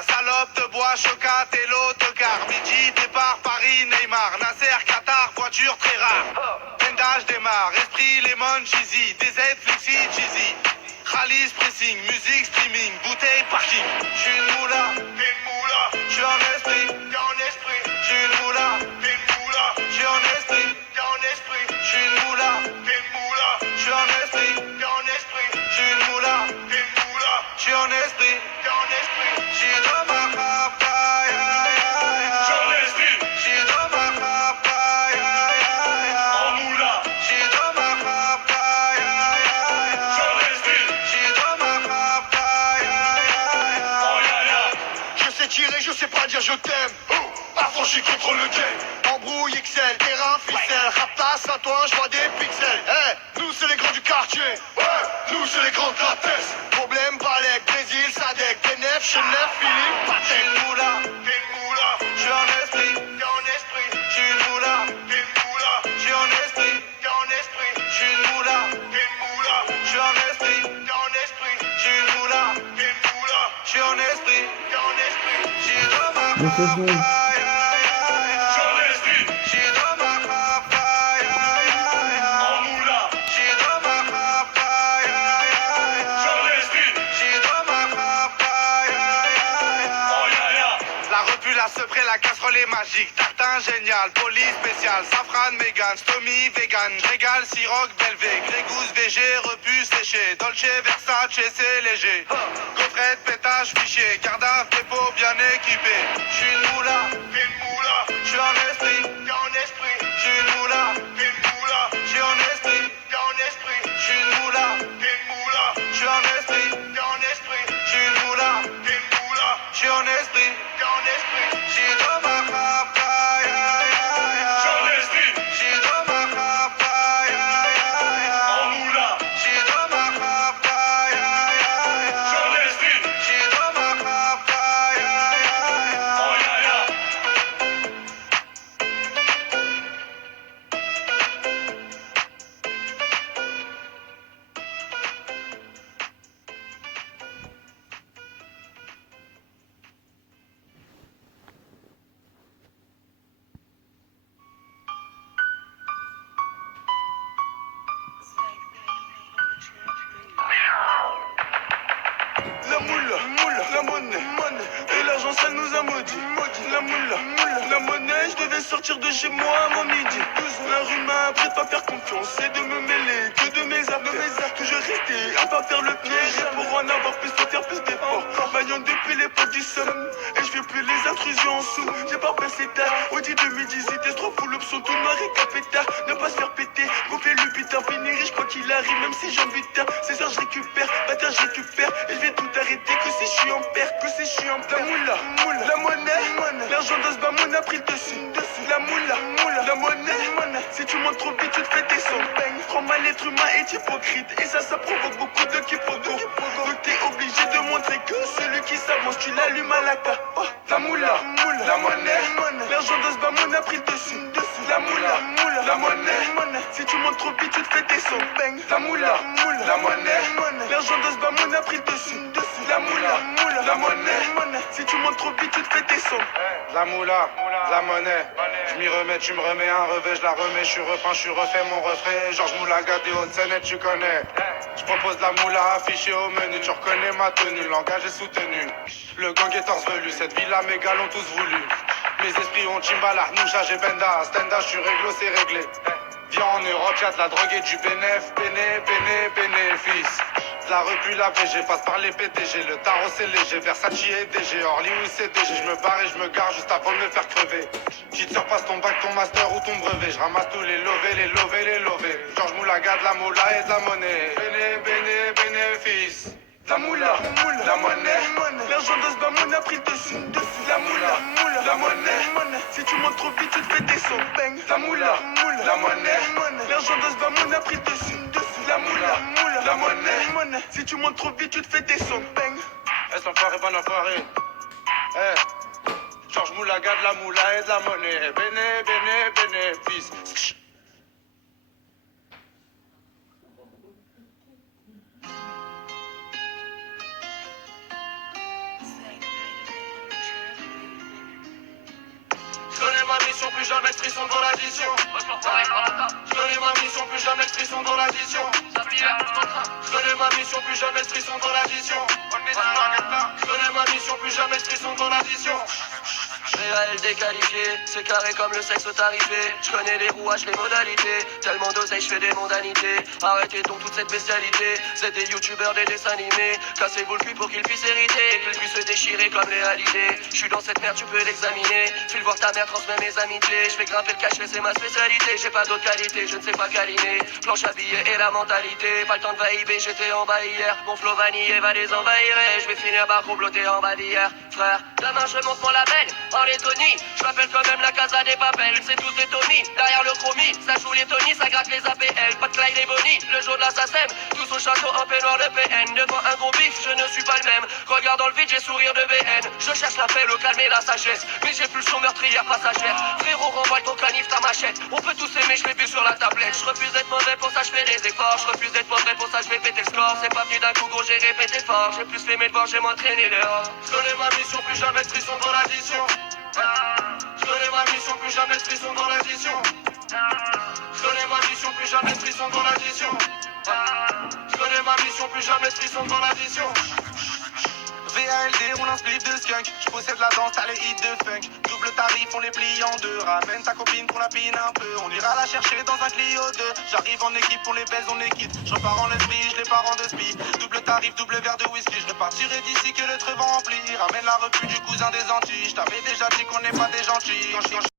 Benzema, salope de bois, chocat et l'autocar. Midi, départ, Paris, Neymar, Nasser, Qatar, voiture très rare. Bendage démarre, esprit, lemon, cheesy, DZ, flexi, cheesy. Khalis, pressing, musique, streaming, bouteille, parking. J'suis une moula, t'es une moula. J'suis en esprit, t'es en esprit. J'suis une moula, t'es une moula. J'suis en esprit, t'es en esprit. J'suis une moula, t'es une moula. J'suis en esprit, t'es en esprit. J'suis une moula, t'es une moula. J'suis en esprit, t'es en esprit. J'suis dans ma rapta, ya ya ya. J'suis en esprit. J'suis dans ma rapta, ya ya ya. En moula. J'suis dans ma rapta, ya ya ya. J'suis en esprit. J'suis dans ma rapta, ya ya ya. Oh ya ya. Je sais tirer, je sais pas dire je t'aime. Affranchi contre le game. Embrouille XL, terrain ficelle. Raptas à toi, je vois des pixels. Nous c'est les grands du quartier. Ouais, nous c'est les grands de la tête. Problème, Balek, Brésil, Sadek, Genève, Chenef, Philippe, Patek. J'suis une moula, t'es une moula. J'suis en esprit, t'es en esprit. J'suis une moula, t'es une moula. J'suis en esprit, t'es en esprit. J'suis une moula, t'es une moula. J'suis en esprit, t'es en esprit. J'suis une moula, t'es une moula. J'suis en esprit, t'es en esprit. J'suis dans ma rapta, ya ya ya. J'suis en esprit. J'suis dans ma rapta, ya ya ya. En moula. J'suis dans ma rapta, ya ya ya. J'suis en esprit. J'suis dans ma rapta, ya ya ya. Oh ya ya. La revue, la sepré, la casserole est magique. Tartin génial, police spécial, safran, mégan, stomy, vegan. Régal, siroc, belvé, grégousse, VG, repu, séché. Dolce, Versace, c'est léger. Gaufrette, pétage, fichier, cardaf, dépôt bien équipé. J'suis une moula, t'es une moula. J'suis en esprit, t'es en esprit. J'suis une moula, t'es une moula. J'suis en esprit, t'es en esprit. J'suis une moula, t'es une moula. J'suis en esprit, t'es en esprit. J'suis une moula, t'es une moula. J'suis en esprit, t'es en esprit. J'suis dans ma rapta, ya ya ya. J'suis en esprit. J'suis dans ma rapta, ya ya ya. En moula. J'suis dans ma rapta, ya ya ya. J'suis en esprit. J'suis dans ma rapta, ya ya ya. Oh ya ya. La moula, la monnaie, et l'argent ça nous a maudit. La moula, la monnaie, je devais sortir de chez moi avant midi. La rue m'a appris de pas faire confiance et de me mêler que de mes affaires. Que je restais à pas faire le piège et pour en avoir plus faut faire plus d'efforts. Maillon depuis l'époque du somme et je fais plus les intrusions en sous. J'ai pas passé tard, Audi 2018, trop full option, tout noir et capétard. Ne pas se faire péter, gonfler le putain, finir riche quoi qu'il arrive, même si j'en butin. C'est ça, je récupère, bâtard, je récupère et je vais tout arrêter que si je suis en perte, que si je suis en perte. La moula, la monnaie, l'argent de ce bas mon a pris le dessus. La moula, la monnaie, si tu montes trop vite tu te fais descendre. Trop mal être humain est hypocrite et ça provoque beaucoup de quiproquos. Donc t'es obligé de montrer que celui qui s'avance tu l'allumes à la ca. La moula, la monnaie, l'argent de ce bas mon a pris le dessus. La moula, la monnaie, si tu montes trop vite tu te fais descendre. La moula, la monnaie, l'argent de ce bas mon a pris le dessus. La moula, la monnaie, si tu montes trop vite tu te fais descendre. La moula, la monnaie, je m'y remets, tu me remets un revêt, je la remets, je suis repeint, je suis refait mon refrain. Georges Moulaga des Hauts-de-Seine, tu connais. Je propose la moula affichée au menu, tu reconnais ma tenue, le langage est soutenu. Le gang est torse-velu, cette villa mes gars l'ont tous voulu. Mes esprits ont Chimbala, Arnoucha, j'ai Benda, Stenda, je suis réglo, c'est réglé. Viens en Europe, y'a de la drogue et du bénéfice. La repu, la VG, passe par les PDG, le tarot c'est léger, Versace et DG, Orly ou CDG, je me barre et je me gare juste avant de me faire crever. Petite sœur, passe ton bac, ton master ou ton brevet, je ramasse tous les lovés. Georges Moulaga, de la moula et de la monnaie, bénéfice. La moula, la monnaie, l'argent de ce bas mon a pris le dessus. La moula, la monnaie, si tu montes trop vite tu te fais descendre. La moula, la monnaie, l'argent de ce bas mon a pris le dessus. La moula, la monnaie, si tu montes trop vite tu te fais descendre. Est-ce l'enfoiré, bon enfoiré. Georges Moulaga, de la moula et de la monnaie, bénéfice. ma mission, plus jamais frisson devant l'addition. Je connais ma mission, plus jamais frisson devant l'addition. Je connais ma mission, plus jamais frisson devant l'addition. Je connais ma mission, plus jamais frisson devant l'addition. Réel déqualifié, c'est carré comme le sexe tarifé. Je connais les rouages, les modalités. Tellement d'oseille, je fais des mondanités. Arrêtez donc toute cette bestialité. C'est des youtubeurs, des dessins animés. Cassez-vous le cul pour qu'ils puissent hériter, qu'ils puissent se déchirer comme les halidés. Je suis dans cette merde, tu peux l'examiner. File voir ta mère, transmets mes amitiés. Je fais grimper le cachet, c'est ma spécialité. J'ai pas d'autre qualité, je ne sais pas câliner. Planche à billets et la mentalité. Pas le temps de vaïber, j'étais en bas hier. Mon flow vanillé va les envahir. Je vais finir par comploter en bas d'hier. Frère, demain je monte mon label. En Lettonie, je m'appelle quand même la Casa des Papels. C'est tous des Tommy, derrière le chromie. Ça joue les Tony, ça gratte les APL. Pas de Clyde et Bonnie, le jour de l'assassin. Tous au château en peignoir de PN. Devant un gros bif, je ne suis pas le même. Regarde dans le vide, j'ai sourire de BN. Je cherche la paix, le calme et la sagesse. Mais j'ai plus le son meurtrière passagère. Frérot, renvoie ton canif, ta machette. On peut tous aimer, je l'ai vu sur la tablette. Je refuse d'être mauvais, pour ça je fais des efforts. Je refuse d'être mauvais, pour ça je vais péter le score. C'est pas venu d'un coup, gros, j'ai répété fort. J'ai plus fait mes devoirs, j'ai m'entraîné dehors. Je connais ma mission, plus jamais de frisson dans l'addition. Je connais ma mission, plus jamais de frisson dans l'addition. Je connais ma mission, plus jamais de frisson dans l'addition. Je connais ma mission, plus jamais de frisson dans l'addition. VALD, roule un split de skunk. Je possède la danse, t'as les hits de funk. Double tarif, on les plie en deux. Ramène ta copine qu'on la pine un peu. On ira la chercher dans un Clio 2. J'arrive en équipe, on les baise, on les quitte. Je repars en l'esprit, je les pars en deux spi. Double tarif, double verre de whisky. Je repartirai d'ici que le treu va remplir. Ramène la repu du cousin des Antilles. Je t'avais déjà dit qu'on n'est pas des gentils. Quand je